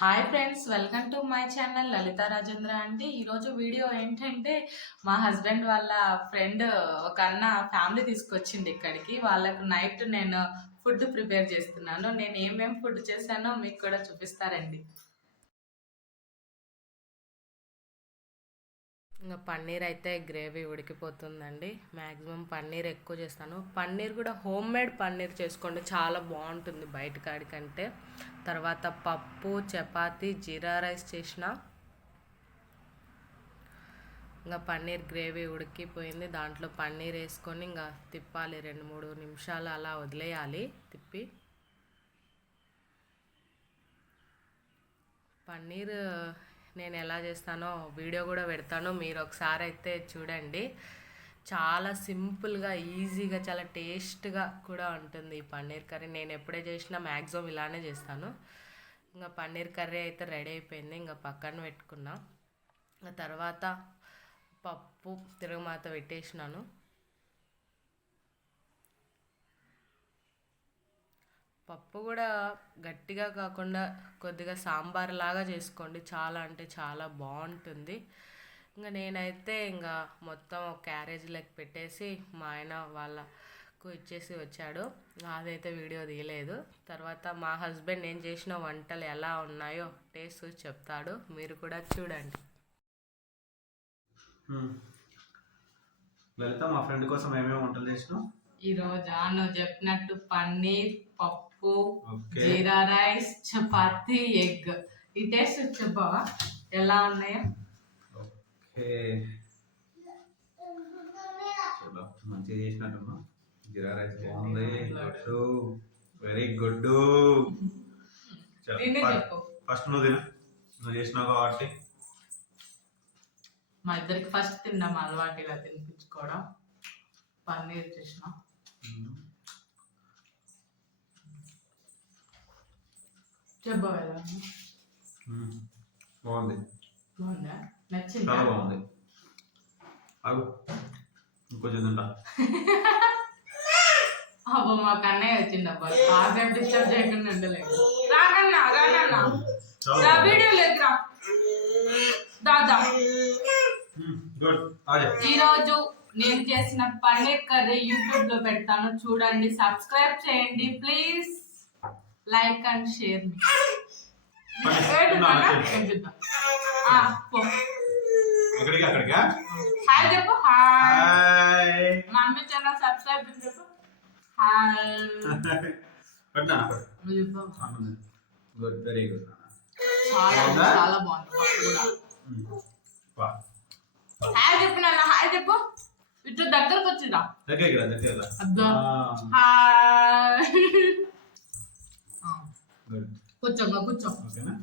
Hi friends welcome to my channel Lalitha Rajendra అండి. ఈరోజు video ఏంటంటే మా హస్బెండ్ వాళ్ళ ఫ్రెండ్ ఒక అన్న ఫ్యామిలీ తీసుకొచ్చింది ఇక్కడికి. వాళ్ళకు నైట్ నేను ఫుడ్ ప్రిపేర్ చేస్తున్నాను. నేను ఏమేమి ఫుడ్ చేశానో మీకు కూడా చూపిస్తారండి. ఇంకా పన్నీర్ అయితే గ్రేవీ ఉడికిపోతుందండి. మ్యాక్సిమం పన్నీర్ ఎక్కువ చేస్తాను. పన్నీర్ కూడా హోమ్ మేడ్ పన్నీర్ చేసుకోండి. చాలా బాగుంటుంది బయట కాడికంటే. తర్వాత పప్పు చపాతీ జీరా రైస్ చేసిన ఇంకా పన్నీర్ గ్రేవీ ఉడికిపోయింది. దాంట్లో పన్నీర్ వేసుకొని ఇంకా తిప్పాలి. రెండు మూడు నిమిషాలు అలా వదిలేయాలి తిప్పి. పన్నీర్ నేను ఎలా చేస్తానో వీడియో కూడా పెడతాను. మీరు ఒకసారి అయితే చూడండి. చాలా సింపుల్గా ఈజీగా చాలా టేస్ట్గా కూడా ఉంటుంది ఈ పన్నీర్ కర్రీ. నేను ఎప్పుడే చేసినా మ్యాక్సిమం ఇలానే చేస్తాను. ఇంకా పన్నీర్ కర్రీ అయితే రెడీ అయిపోయింది. ఇంకా పక్కన పెట్టుకున్నా. ఇంకా తర్వాత పప్పు తిరుగుమాత పెట్టేసినాను. పప్పు కూడా గట్టిగా కాకుండా కొద్దిగా సాంబార్ లాగా చేసుకోండి. చాలా అంటే చాలా బాగుంటుంది. ఇంకా నేనైతే ఇంకా మొత్తం క్యారేజీలకు పెట్టేసి మా ఆయన వాళ్ళకు ఇచ్చేసి వచ్చాడు. అదైతే వీడియో తీయలేదు. తర్వాత మా హస్బెండ్ నేను చేసిన వంటలు ఎలా ఉన్నాయో టేస్ట్ చూసి చెప్తాడు. మీరు కూడా చూడండి. లలిత మా ఫ్రెండ్ కోసం ఏమేమి వంటలు చేసినావు? ఈరోజు? నువ్వు చెప్పినట్టు పన్నీర్ పప్పు okay. Jeera rice chapati egg. ఈ టేస్ట్ చెప్పవా? ఎలా ఉన్నాయో? మంచిగా చేసినట్టున్నా. జీరా రైస్ బాగుంది. వెరీ గుడ్ ఫస్ట్ నువ్వు తిను. నువ్వు చేసినావు కాబట్టి. మా ఇద్దరికి ఫస్ట్ తిన్నాం అలవాటు ఇలా తినిపించుకోవడం. పన్నీర్ చేసిన. చెప్పవా. బాగుంది. బాగుందా? నచ్చిందా? చాలా బాగుంది. ఇంకొంచెం తింటా. అబ్బో మా కన్నయ్య వచ్చింది అబ్బా కాసేపు డిస్టర్బ్ చేయకుండా ఉండలేదు రాకన్నా రానన్నా చాలా రా బాగుంది. వీడియో లేదు రా దాదా. మ్మ్. గుడ్. అదే ఈ రోజు నేను చేసిన పన్నీర్ కర్రీ యూట్యూబ్లో పెడతాను. చూడండి సబ్స్క్రైబ్ చేయండి ప్లీజ్. లైక్ అండ్ షేర్ మీ ఎక్కడికి అక్కడికా? హాయ్ చెప్పు హాయ్. మమ్మీ ఛానల్ సబ్స్క్రైబ్ చెప్పు. హాయ్. నువ్వు చెప్పు. Good very good. చాలా? చాలా బాగుంది. హాయ్ చెప్పు నాన్న హాయ్ చెప్పు. ఇటు దగ్గరకు వచ్చిరా దగ్గరికి రా. దగ్గర హాయ్. ఆ, గుడ్ కూర్చో ఇంకా కూర్చో. ఓకేనా